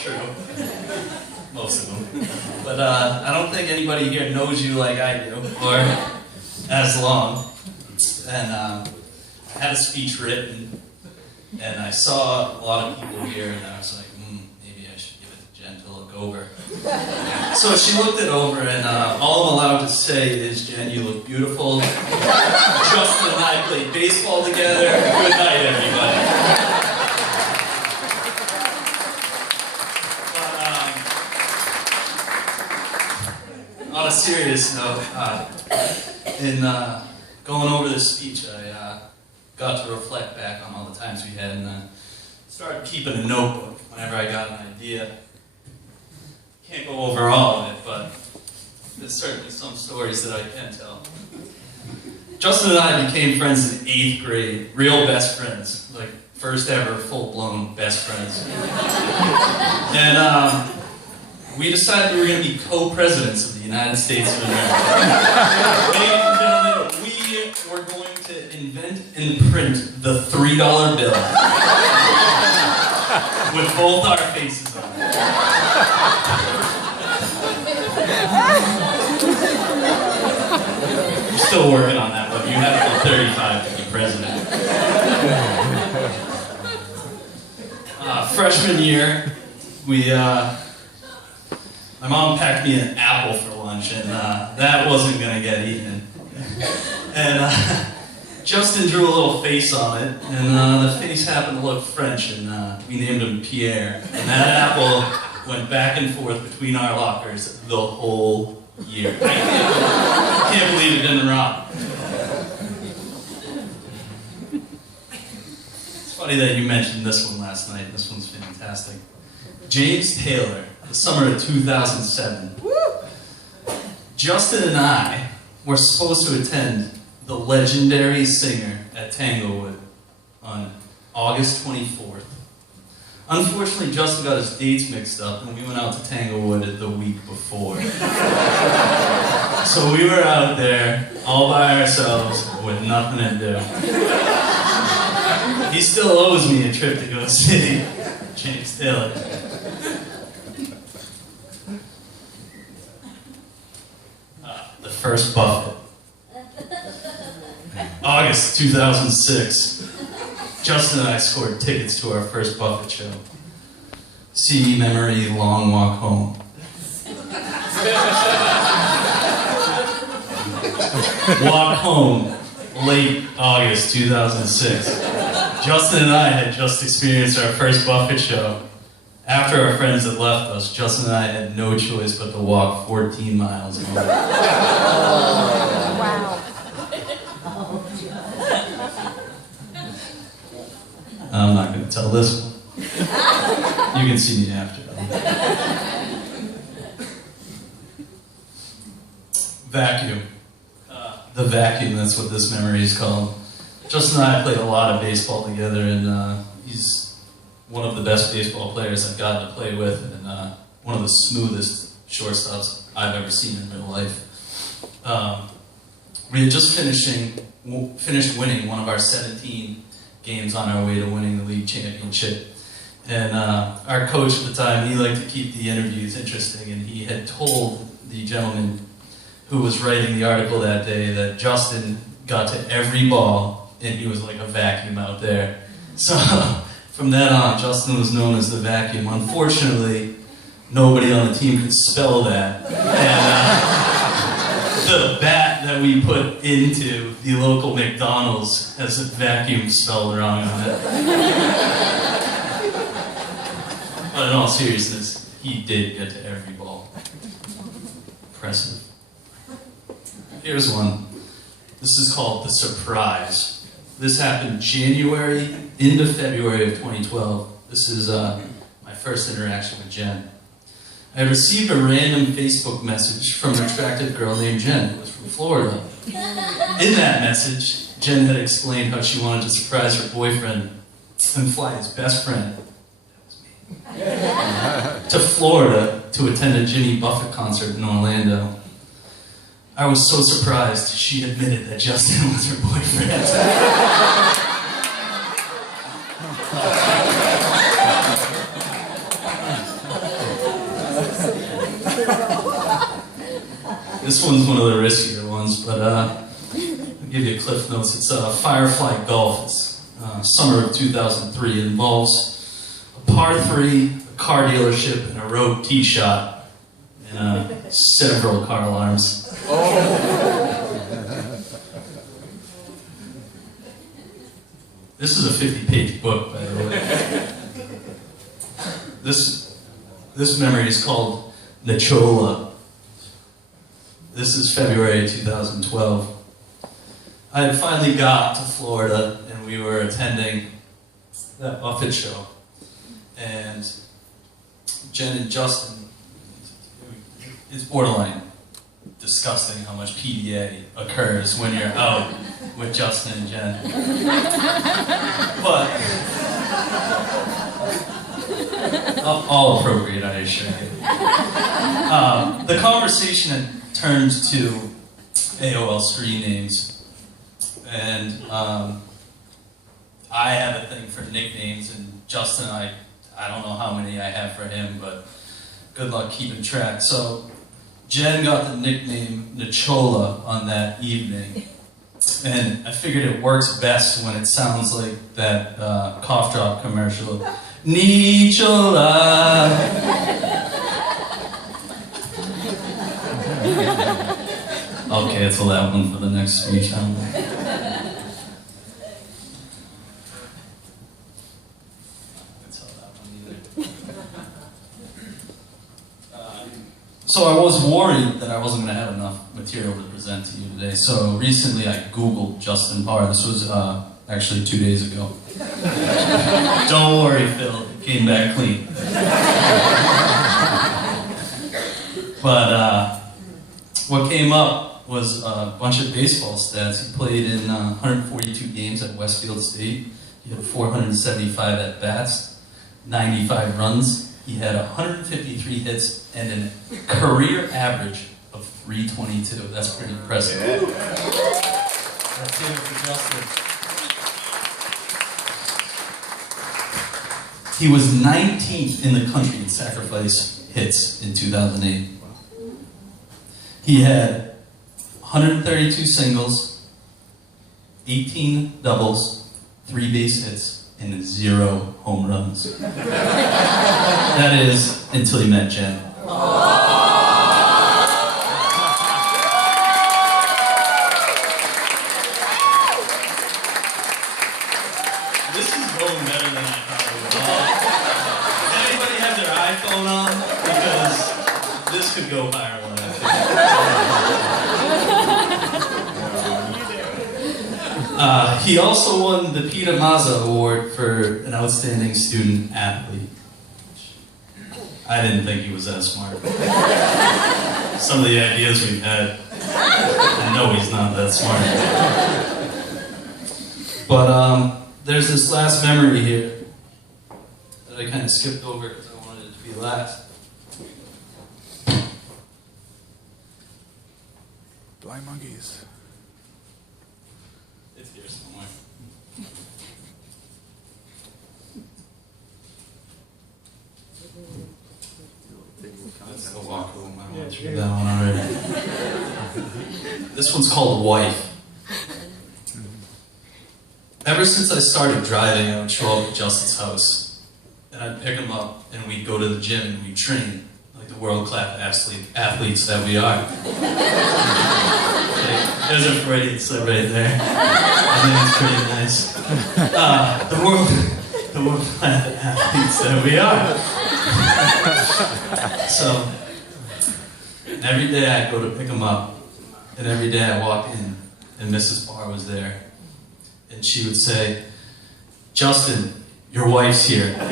true. Most of them. But I don't think anybody here knows you like I do, or as long. And I had a speech written, and I saw a lot of people here, and I was like, maybe I should give it to Jen to look over. So she looked it over, and all I'm allowed to say is, Jen, you look beautiful. Justin and I played baseball together. Good night, everybody. But on a serious note, in going over this speech, I got to reflect back on all the times we had, and started keeping a notebook whenever I got an idea. Can't go over all of it, but there's certainly some stories that I can tell. Justin and I became friends in 8th grade, real best friends, like first ever full-blown best friends. And we decided we were going to be co-presidents of the United States of America. Ladies and gentlemen, we were going to invent and print the $3 bill with both our faces on it. We're still working on that, but you have till 35 to be president. Freshman year, my mom packed me an apple for lunch, and that wasn't going to get eaten. And Justin drew a little face on it, and the face happened to look French, and we named him Pierre. And that apple went back and forth between our lockers the whole year. I can't believe it didn't rot. It's funny that you mentioned this one last night. This one's fantastic. James Taylor, the summer of 2007. Justin and I were supposed to attend the legendary singer at Tanglewood on August 24th. Unfortunately, Justin got his dates mixed up, and we went out to Tanglewood the week before. So we were out there all by ourselves with nothing to do. He still owes me a trip to go see James Taylor. The first Buffett. August 2006. Justin and I scored tickets to our first Buffett show. See Memory, Long Walk Home. Walk home, late August 2006. Justin and I had just experienced our first Buffett show. After our friends had left us, Justin and I had no choice but to walk 14 miles home. Wow. I'm not going to tell this one. You can see me after. Vacuum. The vacuum, that's what this memory is called. Justin and I played a lot of baseball together, and he's one of the best baseball players I've gotten to play with, and one of the smoothest shortstops I've ever seen in real life. We had just finished winning one of our 17 games on our way to winning the league championship. And our coach at the time, he liked to keep the interviews interesting, and he had told the gentleman who was writing the article that day that Justin got to every ball, and he was like a vacuum out there. So from then on, Justin was known as the vacuum. Unfortunately, nobody on the team could spell that. And the bat that we put into the local McDonald's has a vacuum spelled wrong on it. But in all seriousness, he did get to every ball. Impressive. Here's one. This is called The Surprise. This happened January into February of 2012. This is my first interaction with Jen. I received a random Facebook message from an attractive girl named Jen, who was from Florida. In that message, Jen had explained how she wanted to surprise her boyfriend and fly his best friend, that was me, to Florida to attend a Jimmy Buffett concert in Orlando. I was so surprised she admitted that Justin was her boyfriend. This one's one of the riskier ones, but I'll give you a cliff notes. It's Firefly Golf. It's summer of 2003. It involves a par 3, a car dealership, and a road tee shot, and several car alarms. This is a 50-page book, by the way. This memory is called Nachola. This is February 2012. I had finally got to Florida, and we were attending that Buffett show. And Jen and Justin, it's borderline disgusting how much PDA occurs when you're out with Justin and Jen. But all appropriate, I assure you. The conversation had turned to AOL screen names, and I have a thing for nicknames, and Justin, I don't know how many I have for him, but good luck keeping track. So Jen got the nickname Nachola on that evening, and I figured it works best when it sounds like that cough drop commercial. Nichola. I'll cancel that one for the next speech. I don't know. So I was worried that I wasn't going to have enough material to present to you today. So recently I Googled Justin Parr. This was actually 2 days ago. Don't worry, Phil. It came back clean. But what came up was a bunch of baseball stats. He played in 142 games at Westfield State. He had 475 at-bats, 95 runs. He had 153 hits and a career average of 322. That's pretty impressive. Yeah. Let's give it for Justin. He was 19th in the country in sacrifice hits in 2008. He had 132 singles, 18 doubles, 3 base hits, and 0 home runs. That is, until he met Jen. This is going better than I thought it would. Does anybody have their iPhone on? Because this could go viral, I think. He also won the Peter Mazza Award for an outstanding student athlete. I didn't think he was that smart. Some of the ideas we've had, I know he's not that smart. But there's this last memory here that I kind of skipped over because I wanted it to be last. Blind monkeys. It's here somewhere. That's the walk home. I went through that one already. This one's called Wife. Ever since I started driving, I would show up at Justin's house, and I'd pick him up, and we'd go to the gym and we'd train like the world-class athletes that we are. There's a Freudian slip right there. I think it's pretty nice. The world-class athletes that we are. So, every day I'd go to pick him up, and every day I walk in, and Mrs. Parr was there, and she would say, "Justin, your wife's here." And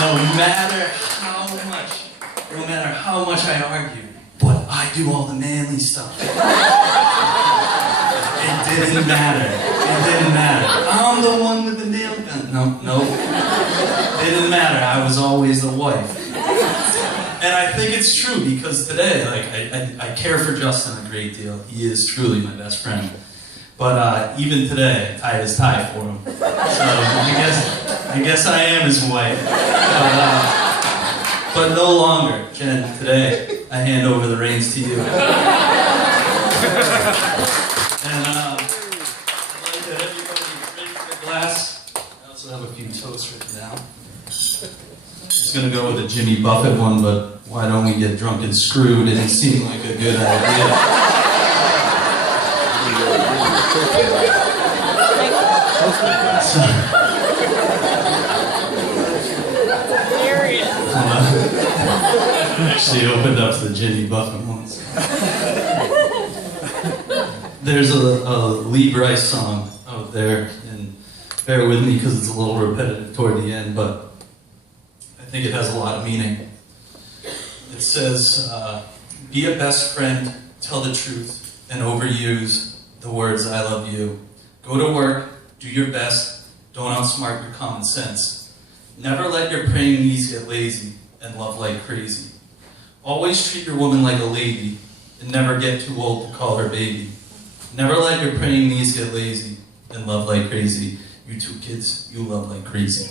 no matter how much I argued, but I do all the manly stuff. It didn't matter. I'm the one with the nail gun. No. It didn't matter. I was always the wife. And I think it's true because today, like, I care for Justin a great deal. He is truly my best friend. But even today, I tied his tie for him. So I guess I am his wife. But no longer. Jen, today, I hand over the reins to you. And I'd like that everybody drink their glass. I also have a few toasts written down. I was going to go with a Jimmy Buffett one, but why don't we get drunk and screwed? It didn't seem like a good idea. Actually opened up to the Jimmy Buffett ones. There's a Lee Brice song out there, and bear with me because it's a little repetitive toward the end, but I think it has a lot of meaning. It says, be a best friend, tell the truth, and overuse the words I love you. Go to work, do your best, don't outsmart your common sense. Never let your praying knees get lazy and love like crazy. Always treat your woman like a lady and never get too old to call her baby. Never let your praying knees get lazy and love like crazy. You two kids, you love like crazy.